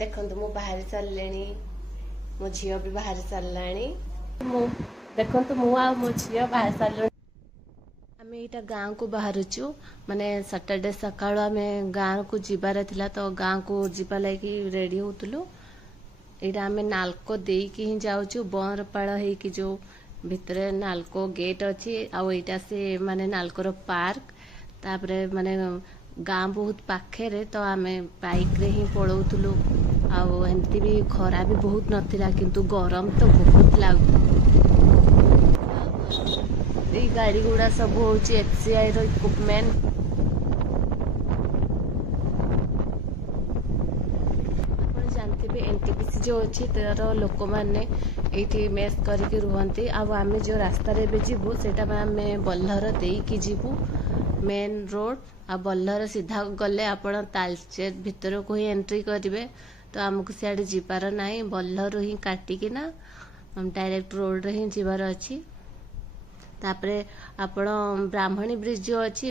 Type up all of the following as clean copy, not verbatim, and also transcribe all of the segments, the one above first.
देखंतु मु बाहर सारे मो झील भी बाहर सारा देखंतु मु आ मो झील बाहर सारे आम यहाँ गाँव को बाहरुचु माने सैटरडे सकाळ आम गाँव को जीवार थिला तो गाँव को जीवा लगी रेडी होतलु। यहाँ आम नालको देकी ही जाऊँ बंरपाड़ होगी जो भितर नालको गेट अच्छी आईटा से माने नालकोर पार्क तापरे माने गाँ बहुत पाखे तो आम बाइक रे ही पलाऊलु। आमती भी खरा भी बहुत नाला किंतु गरम तो बहुत लगु। ये गाड़ी गुड़ा सब हूँ एफसीआई रो इक्विपमेंट जानते एनटीपीसी जो अच्छी तार लोक मैंने ये मेस करके रुहती। आम जो रास्तार जीवु से आम बल्लर देकी जीवु मेन रोड आ बल्लर सीधा गले आपण तालचेर भितर को ही एंट्री करेंगे तो आमको सियाड़े जीवार ना बल्लर ही काटिकिना डायरेक्ट रोड रे ही जीवार अच्छी। तापरे आपण ब्राह्मणी ब्रिज जो अच्छी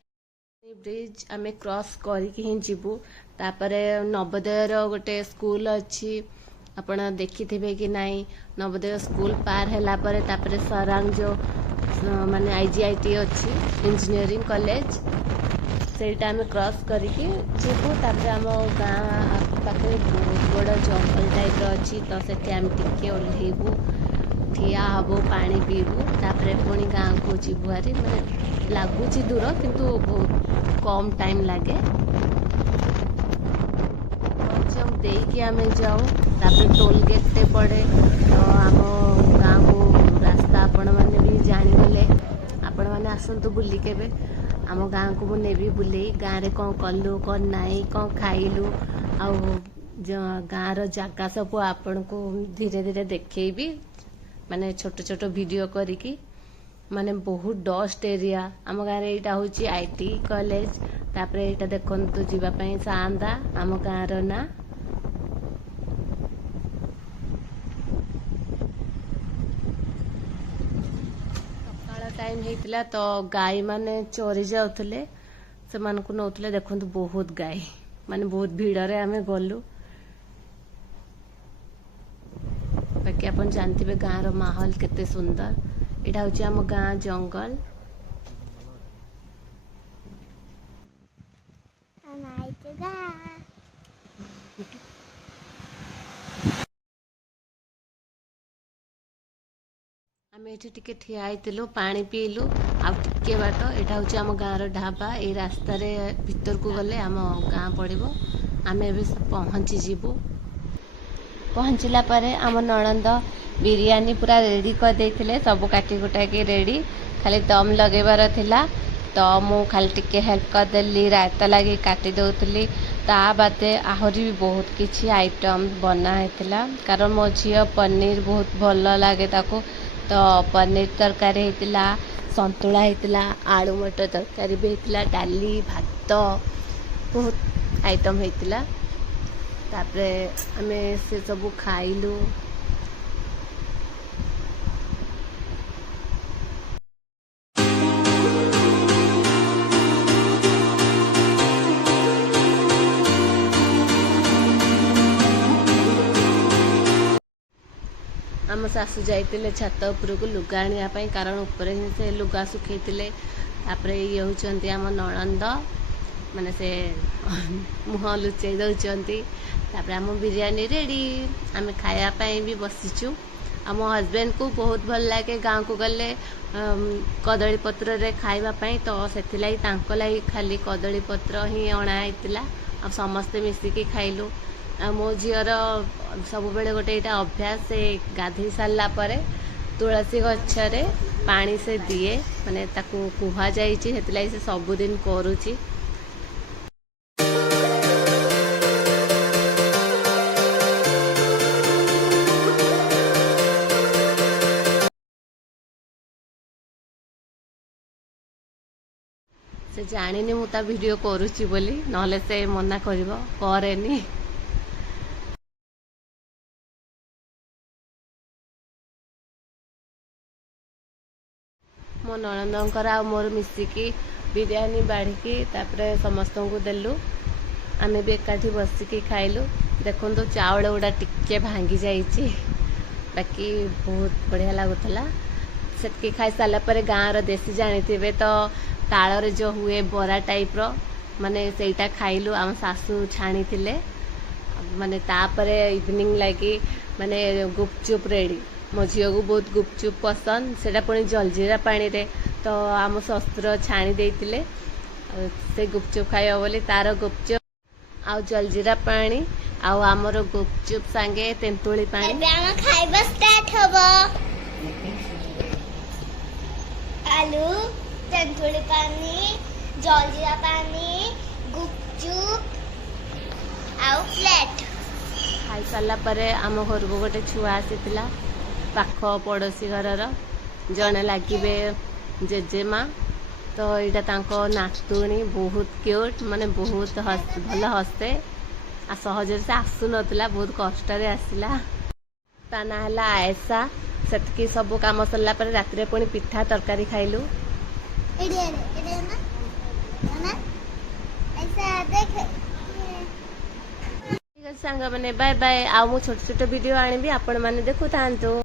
ब्रिज आम क्रॉस करके ही जीवु। तापरे नवोदयर गोटे स्कूल अच्छी आपण देखिथिबे कि नहीं नवोदय स्कूल पार हैला परे तापरे सरांग जो माने आईजीआईटी अच्छी इंजीनियरिंग कॉलेज सेटा आम क्रॉस करके जीवु। तापरे आम गाँ पाखे बहुत बड़ जंगल टाइप अच्छी तो सेठी आम टिके ओल्हेबु ठिया हबो पानी पीबू तापरे पुणी गाँ को जीवु हारी माने लगुच दूर किंतु बहुत कम टाइम लगे देकी आम जाऊ। तापरे टोल गेट टे पड़े तो आम गाँ को रास्ता आपण मैंने भी जानीगले आपण मैंने आसतु बुली केबे आम गाँ को मुझे बुले गाँव में कौन कलु कौन नाई कौन खाइलु आ गाँव रगा सब आपण को धीरे धीरे देखी माने छोट छोट वीडियो करिकी माने बहुत डस्ट एरिया आम गाँव में यहाँ हूँ आईटी कॉलेज तापरे यहाँ देखु जीवाई सांदा आम गाँव ना सकाळ टाइम होता तो गाई माने चोरी जाऊले से नौले देखु बहुत गाई माने बहुत भिड़े आम गलु। बाकी आप जानते गाँव माहौल केते सुंदर यहाँ हूँ आम गाँ जंगल आम ये ठिया होलु पानी पीलु आगे बाट यहाँ हूँ आम गाँव ढाबा ये रास्तार भीतर को गले आम गाँ पड़ो आम ए पहुँची जीवु। पहुँचला परे आम नणंद बिरयानी पूरा रेडी कर देथिले सब काटी कुटा के रेडी खाली दम लगेबार थिला तो मु खाली टिके हेल्प कर देली रायता लगी काटी दउतली ता बादे आहरी भी बहुत किछि आइटम बना हेतिला कारण मो झियो पनीर बहुत भल लागे ताको तो पनीर तरकारी हेतिला संतुला हेतिला आलू मटर तरकारी भी हेतिला डाली भात बहुत आइटम हेतिला तापरे आमे से सब खाइलु। आम सासू जाइए छात उपरक लुगा आने कारण ऊपर ही से लुगा सुखैले तापर ये होती आम नणंद माने से मुह लुचै दौरान तापर आम बिरयानी रेडी आम खायापाई भी बसीचु। आम हजबैंड को बहुत भल लगे गाँव को गले कदली पत्र रे खाइबापाई तो से खाली कदली पत्र ही अणाइला आ समस्ते मिसिकी खाइलु। मो झीर सब बेले गोटे यहाँ अभ्यास से गाधे सारा पर तुलसी गच्छरे पानी से दिए माने ताकू कुहा जाइछि हेतलाई से सबुदिन करूछि। से जानिनी मु ता वीडियो करूछि बोली नहले से मना करिवो करेनी। मो नणंदंकर आ मोर मिसिकी बिरयानी बाढ़ी तापर समस्त को देलु आम भी एकाठी बसिकी खाइलु देखो तो चाउल गुड़ा टिके भांगी जाइए बाकी बहुत बढ़िया लगुला से खाई सारापर गाँव देसी जानी थे तो ताल जो हुए बरा टाइप रो माने सेटा खाइलु आम सासू छाणी थिले माने तापरे इवनिंग लगी माने गुपचुप रेडी मो झील को बहुत गुपचुप पसंद सेटा पुणी जलजीरा पानी रे तो आम शस्त्र छाणी देइतिले से गुपचुप खाइब बोली तार गुपचुप आउ जलजीरा पानी आउ आमर गुपचुप सांगे तेंतुली पानी खाइबा स्टार्ट हबो आलू तेंतुली पानी जलजीरा पानी गुपचुप आउ प्लेट खाई सारा पर आम घर को गोटे छुआ आसीला पाख पड़ोशी घरर जड़े लगे जेजेमा तो यहाँ तांको नातुणी बहुत क्यूट माने बहुत भल हसे आ सहज से आसु नथिला बहुत कष्ट आसला ता ना है आयसा से सब कम सरला रात पुणी पिठा तरकारी खाइलु सांग मैंने बाय बाय आ मु छोट छोट वीडियो आनी आपण मैंने देखु था।